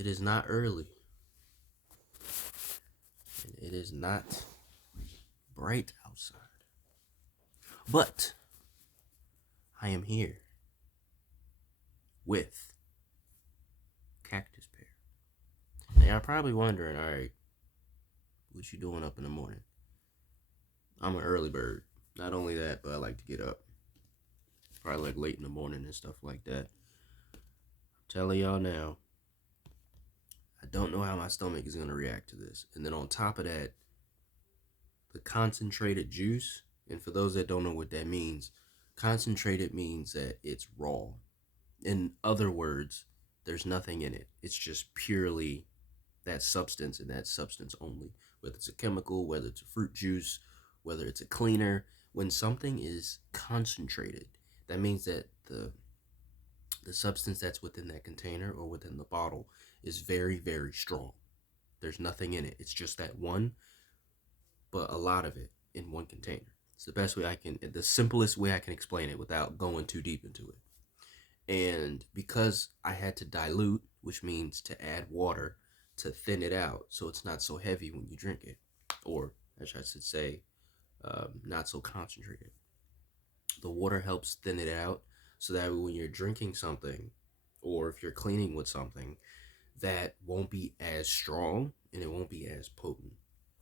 It is not early, and it is not bright outside. But I am here with Cactus Pear. Now, y'all probably wondering, all right, what you doing up in the morning? I'm an early bird. Not only that, but I like to get up. Probably like late in the morning and stuff like that. I'm telling y'all now, I don't know how my stomach is going to react to this. And then on top of that, the concentrated juice, and for those that don't know what that means, concentrated means that it's raw. In other words, there's nothing in it. It's just purely that substance and that substance only. Whether it's a chemical, whether it's a fruit juice, whether it's a cleaner. When something is concentrated, that means that the substance that's within that container or within the bottle is very, very strong. There's nothing in it. It's just that one, but a lot of it in one container. It's the best way the simplest way I can explain it without going too deep into it. And because I had to dilute, which means to add water to thin it out so it's not so heavy when you drink it, or as I should say, not so concentrated. The water helps thin it out so that when you're drinking something or if you're cleaning with something, that won't be as strong and it won't be as potent.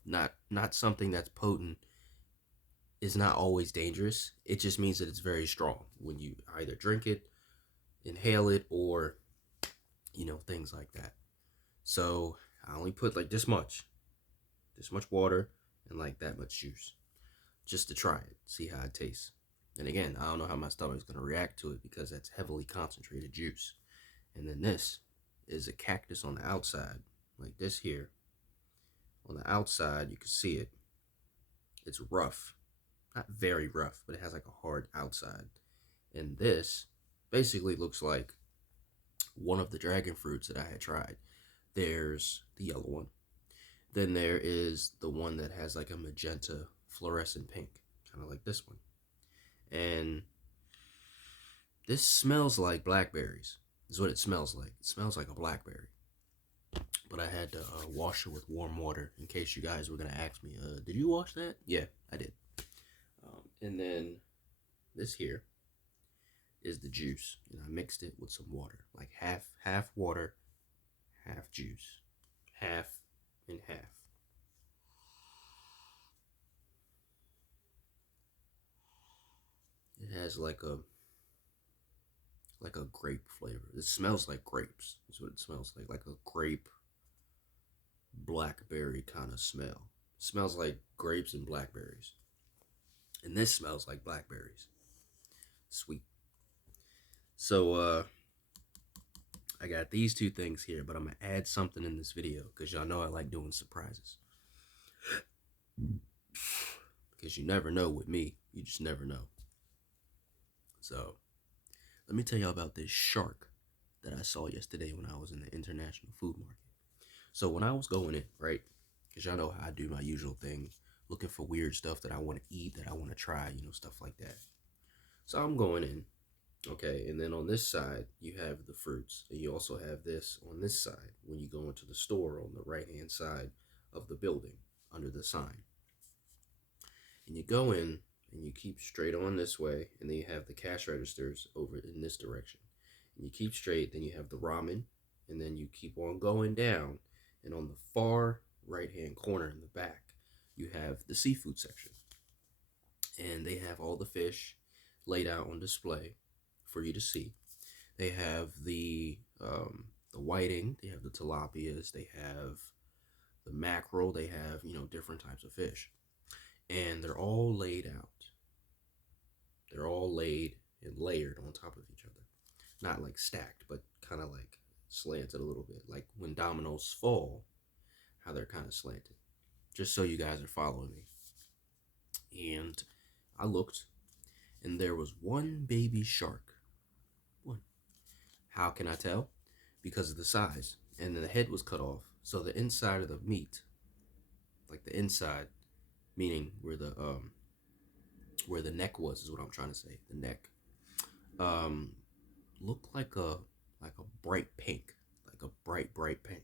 Not something that's potent is not always dangerous. It just means that it's very strong when you either drink it, inhale it, or things like that. So I only put like this much water and like that much juice just to try it, see how it tastes. And again, I don't know how my stomach's gonna react to it because that's heavily concentrated juice. And then this is a cactus on the outside, like this here. On the outside, you can see it. It's rough, not very rough, but it has like a hard outside. And this basically looks like one of the dragon fruits that I had tried. There's the yellow one. Then there is the one that has like a magenta fluorescent pink, kind of like this one. And this smells like blackberries, is what it smells like. It smells like a blackberry. But I had to wash it with warm water in case you guys were going to ask me, did you wash that? Yeah, I did. And then this here is the juice. And I mixed it with some water, like half water, half juice, half and half. It has like a grape flavor. It smells like grapes. That's what it smells like a grape blackberry kind of smell. It smells like grapes and blackberries. And this smells like blackberries. Sweet. So I got these two things here, but I'm gonna add something in this video because y'all know I like doing surprises. Because you never know with me. You just never know. So let me tell y'all about this shark that I saw yesterday when I was in the international food market. So when I was going in, right, because y'all know how I do my usual thing, looking for weird stuff that I want to eat, that I want to try, stuff like that. So I'm going in, okay, and then on this side, you have the fruits, and you also have this on this side when you go into the store on the right-hand side of the building under the sign. And you go in, and you keep straight on this way, and then you have the cash registers over in this direction. And you keep straight, then you have the ramen, and then you keep on going down, and on the far right-hand corner in the back, you have the seafood section. And they have all the fish laid out on display for you to see. They have the whiting, they have the tilapias, they have the mackerel, they have, different types of fish. And they're all laid out. They're all laid and layered on top of each other. Not like stacked, but kind of like slanted a little bit. Like when dominoes fall, how they're kind of slanted. Just so you guys are following me. And I looked, and there was one baby shark. One. How can I tell? Because of the size. And then the head was cut off. So the inside of the meat, like the inside, meaning where the neck was, is what I'm trying to say. The neck looked like a bright pink, like like a bright pink.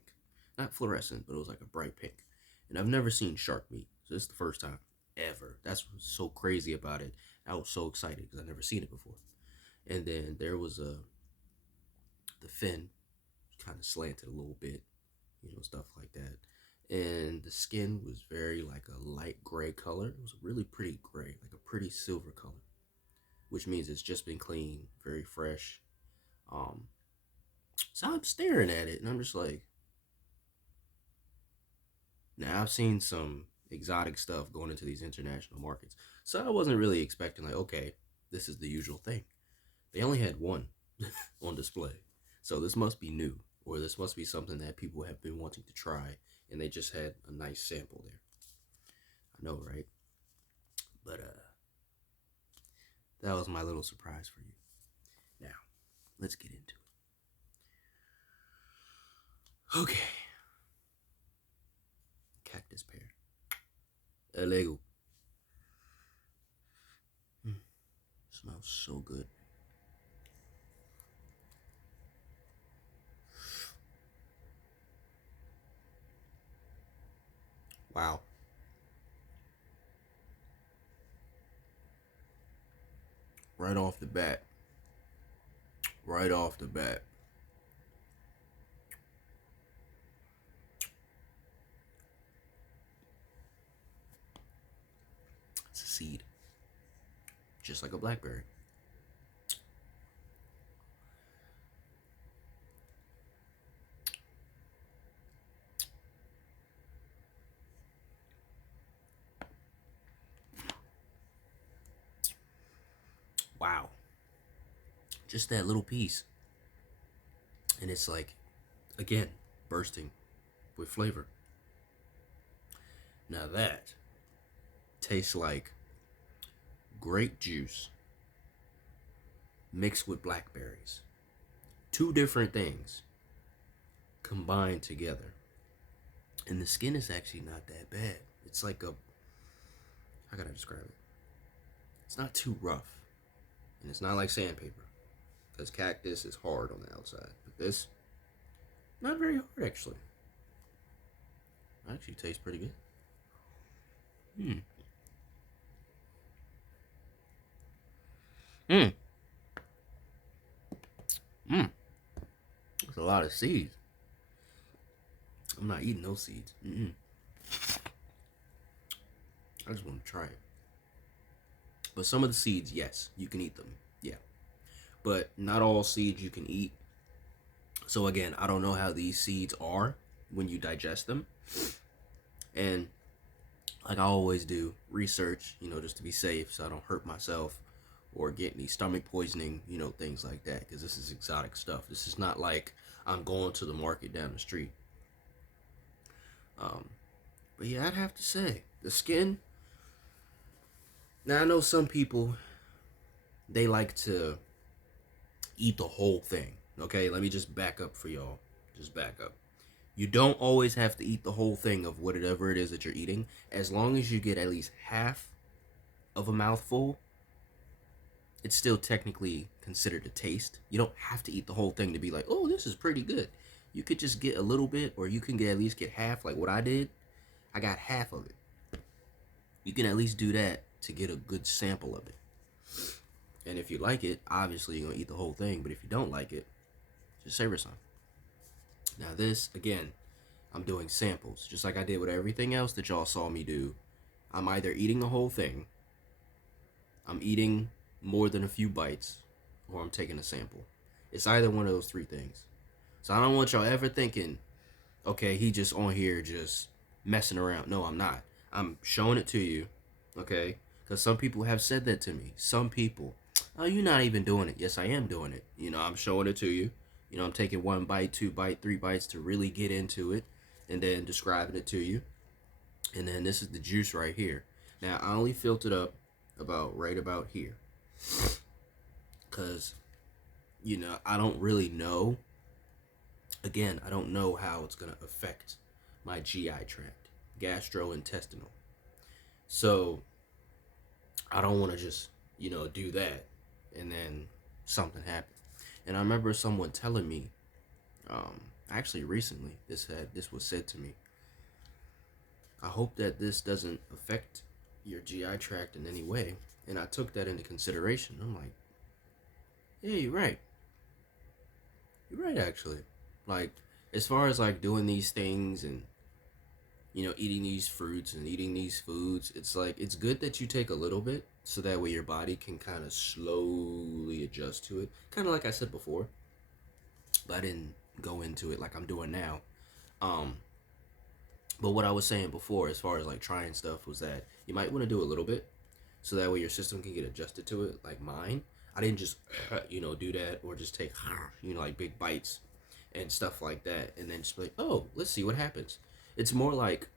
Not fluorescent, but it was like a bright pink. And I've never seen shark meat. So this is the first time ever. That's what's so crazy about it. I was so excited because I've never seen it before. And then there was the fin kind of slanted a little bit, stuff like that. And the skin was very like a light gray color. It was a really pretty gray, like a pretty silver color, which means it's just been cleaned, very fresh. Um, so I'm staring at it and I'm just like, now I've seen some exotic stuff going into these international markets. So I wasn't really expecting like, okay, this is the usual thing. They only had one on display. So this must be new, or this must be something that people have been wanting to try, and they just had a nice sample there. I know, right? But that was my little surprise for you. Now, let's get into it. Okay. Cactus pear. Illegal. Smells so good. Wow. Right off the bat. Right off the bat. It's a seed. Just like a blackberry. Wow. Just that little piece. And it's like, again, bursting with flavor. Now that tastes like grape juice mixed with blackberries. Two different things combined together. And the skin is actually not that bad. It's like a, how can I describe it? It's not too rough. And it's not like sandpaper. Because cactus is hard on the outside. But this, not very hard actually. Actually tastes pretty good. Hmm. Hmm. Hmm. That's a lot of seeds. I'm not eating those seeds. I just want to try it. But some of the seeds, yes, you can eat them. Yeah. But not all seeds you can eat. So again, I don't know how these seeds are when you digest them. And like I always do, research, just to be safe so I don't hurt myself or get any stomach poisoning, things like that. Because this is exotic stuff. This is not like I'm going to the market down the street. But yeah, I'd have to say, the skin. Now, I know some people, they like to eat the whole thing. Okay, let me just back up for y'all. Just back up. You don't always have to eat the whole thing of whatever it is that you're eating. As long as you get at least half of a mouthful, it's still technically considered a taste. You don't have to eat the whole thing to be like, oh, this is pretty good. You could just get a little bit, or you can at least get half, like what I did. I got half of it. You can at least do that to get a good sample of it. And if you like it, obviously you're going to eat the whole thing. But if you don't like it, just savor some. Now this, again, I'm doing samples. Just like I did with everything else that y'all saw me do. I'm either eating the whole thing, I'm eating more than a few bites, or I'm taking a sample. It's either one of those three things. So I don't want y'all ever thinking, okay, he just on here just messing around. No, I'm not. I'm showing it to you, okay? Because some people have said that to me. Some people, oh, you're not even doing it. Yes, I am doing it. I'm showing it to you. I'm taking one bite, two bite, three bites to really get into it, and then describing it to you. And then this is the juice right here. Now, I only filled it up right about here. Because, I don't really know. Again, I don't know how it's going to affect my GI tract, gastrointestinal. So, I don't want to just, do that and then something happen. And I remember someone telling me, Actually, recently this was said to me. I hope that this doesn't affect your GI tract in any way. And I took that into consideration. I'm like, yeah, you're right. You're right, actually. Like, as far as like doing these things and eating these fruits and eating these foods, it's like it's good that you take a little bit so that way your body can kind of slowly adjust to it. Kind of like I said before, but I didn't go into it like I'm doing now. Um, but what I was saying before, as far as like trying stuff, was that you might want to do a little bit so that way your system can get adjusted to it. Like mine, I didn't just do that or just take like big bites and stuff like that, and then just be like, oh, let's see what happens. It's more like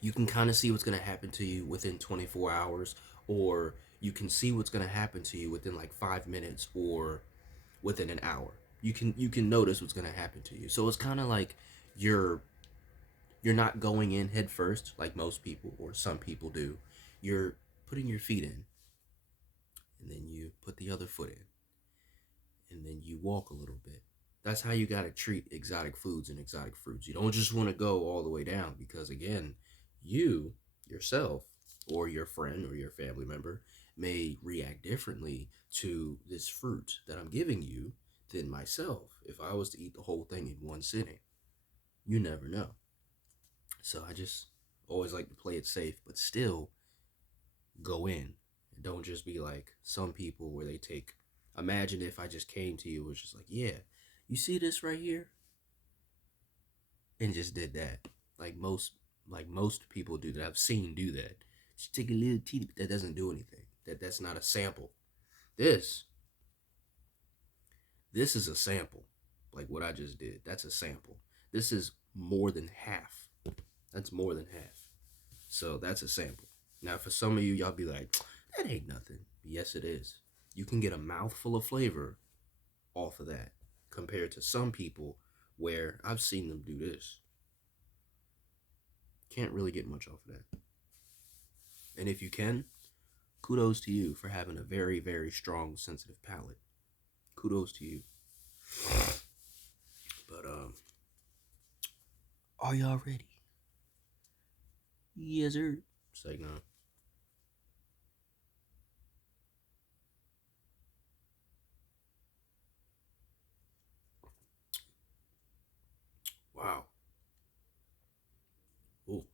you can kind of see what's going to happen to you within 24 hours, or you can see what's going to happen to you within like 5 minutes or within an hour. You can notice what's going to happen to you. So it's kind of like you're you're not going in head first like most people or some people do. You're putting your feet in, and then you put the other foot in, and then you walk a little bit. That's how you got to treat exotic foods and exotic fruits. You don't just want to go all the way down, because again, you yourself or your friend or your family member may react differently to this fruit that I'm giving you than myself if I was to eat the whole thing in one sitting. You never know. So I just always like to play it safe, but still go in. Don't just be like some people where they take. Imagine if I just came to you and was just like, yeah, you see this right here, and just did that. Like most people do that I've seen do that. Just take a little teeny. That doesn't do anything. That's not a sample. This this is a sample. Like what I just did. That's a sample. This is more than half. That's more than half. So that's a sample. Now, for some of you, y'all be like, that ain't nothing. Yes, it is. You can get a mouthful of flavor off of that compared to some people where I've seen them do this. Can't really get much off of that. And if you can, kudos to you for having a very, very strong, sensitive palate. Kudos to you. But, are y'all ready? Yes, sir. Say no. Wow. Ooh.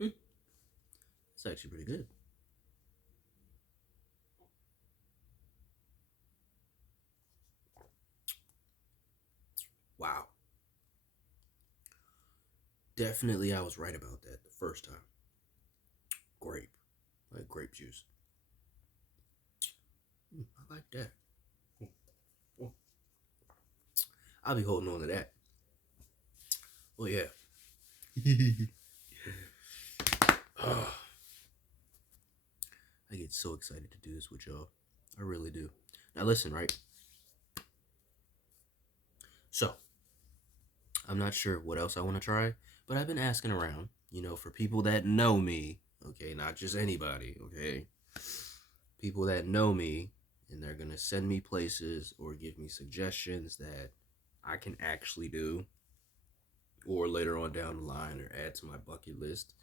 Mm, it's actually pretty good. Wow. Definitely, I was right about that the first time. Grape. Like grape juice. I like that. I'll be holding on to that. Oh, yeah. Oh, I get so excited to do this with y'all. I really do. Now, listen, right? So, I'm not sure what else I want to try, but I've been asking around, for people that know me, okay, not just anybody, okay? People that know me, and they're going to send me places or give me suggestions that I can actually do, or later on down the line, or add to my bucket list.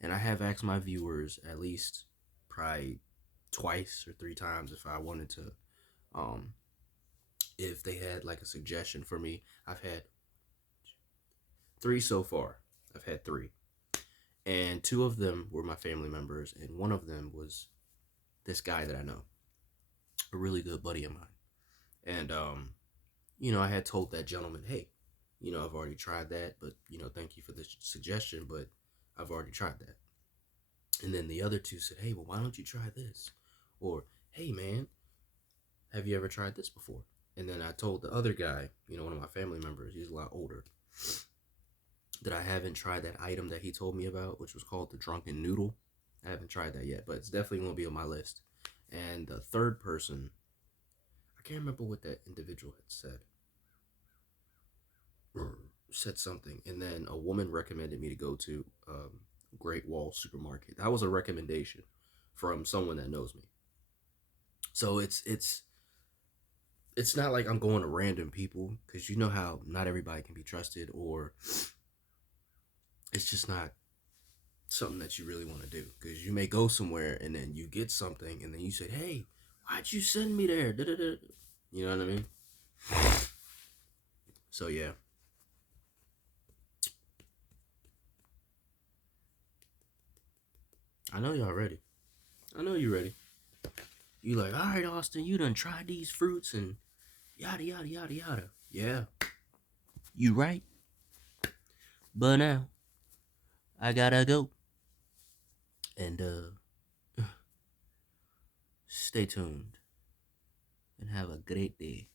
And I have asked my viewers at least probably twice or three times if I wanted to, um, if they had like a suggestion for me. I've had three so far. I've had three. And two of them were my family members, and one of them was this guy that I know, a really good buddy of mine. And, I had told that gentleman, hey, I've already tried that, but, thank you for the suggestion, but I've already tried that. And then the other two said, hey, well, why don't you try this? Or, hey, man, have you ever tried this before? And then I told the other guy, one of my family members, he's a lot older, that I haven't tried that item that he told me about, which was called the drunken noodle. I haven't tried that yet, but it's definitely going to be on my list. And the third person, I can't remember what that individual had said. Said something, and then a woman recommended me to go to Great Wall Supermarket. That was a recommendation from someone that knows me. So it's it's not like I'm going to random people because you know how not everybody can be trusted, or it's just not something that you really want to do because you may go somewhere and then you get something and then you say, "Hey, why'd you send me there?" Da-da-da. You know what I mean? So yeah, I know y'all ready. I know you ready. You like, all right, Austin, you done tried these fruits and yada yada yada yada. Yeah, you right. But now I gotta go and stay tuned and have a great day.